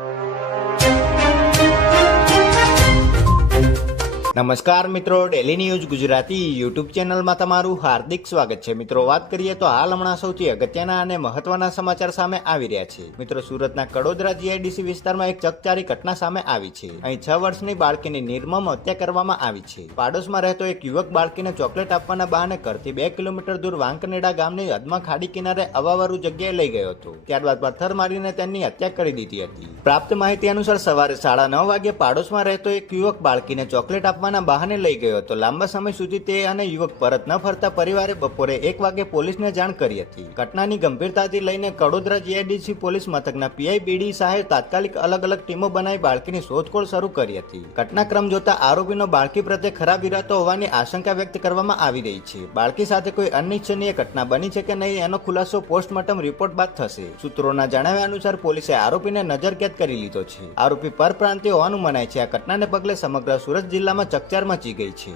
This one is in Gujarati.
you. નમસ્કાર મિત્રો ડેલી ન્યૂઝ ગુજરાતી યુટ્યુબ ચેનલમાં તમારું હાર્દિક સ્વાગત છે. મિત્રો, વાત કરીએ તો હાલ હમણાં સૌથી અગત્યના અને મહત્વના સમાચાર સામે આવી રહ્યા છે. મિત્રો, સુરતના કડોદરા જીઆઈડીસી વિસ્તારમાં એક ચકચારી ઘટના સામે આવી છે. અહીં છ વર્ષની બાળકીની નિર્મમ હત્યા કરવામાં આવી છે. પાડોશમાં રહેતો એક યુવક બાળકીને ચોકલેટ આપવાના બહાને ઘરથી બે કિલોમીટર દૂર વાંકનેડા ગામની હદમાં ખાડી કિનારે અવાવરું જગ્યાએ લઈ ગયો હતો. ત્યારબાદ પથ્થર મારીને તેની હત્યા કરી દીધી હતી. પ્રાપ્ત માહિતી અનુસાર સવારે સાડા નવ વાગે પાડોશમાં રહેતો એક યુવક બાળકીને ચોકલેટ આપવાના બહાને લઈ ગયો હતો. લાંબા સમય સુધી તે અને યુવક પરત ન ફરતા પરિવારે બપોરે એક વાગે પોલીસને જાણ કરી હતી. ઘટનાની ગંભીરતાથી લઈને કડોદરા જીઆઈડીસી પોલીસ મથકના પીઆઈ બીડી સાહેબ તાત્કાલિક અલગ અલગ ટીમો બનાવી બાળકીની શોધખોળ શરૂ કરી હતી. ઘટનાક્રમ જોતા આરોપીનો બાળકી પ્રત્યે ખરાબ ઇરાતો હોવાની આશંકા વ્યક્ત કરવામાં આવી રહી છે. બાળકી સાથે કોઈ અનિચ્છનીય ઘટના બની છે કે નહીં એનો ખુલાસો પોસ્ટમોર્ટમ રિપોર્ટ બાદ થશે. સૂત્રોના જણાવ્યા અનુસાર પોલીસે આરોપીને નજરકેદ કરી લીધો છે. આરોપી પરપ્રાંતિય હોવાનું મનાય છે. આ ઘટનાને પગલે સમગ્ર સુરત જિલ્લામાં ચકચાર મચી ગઈ છે.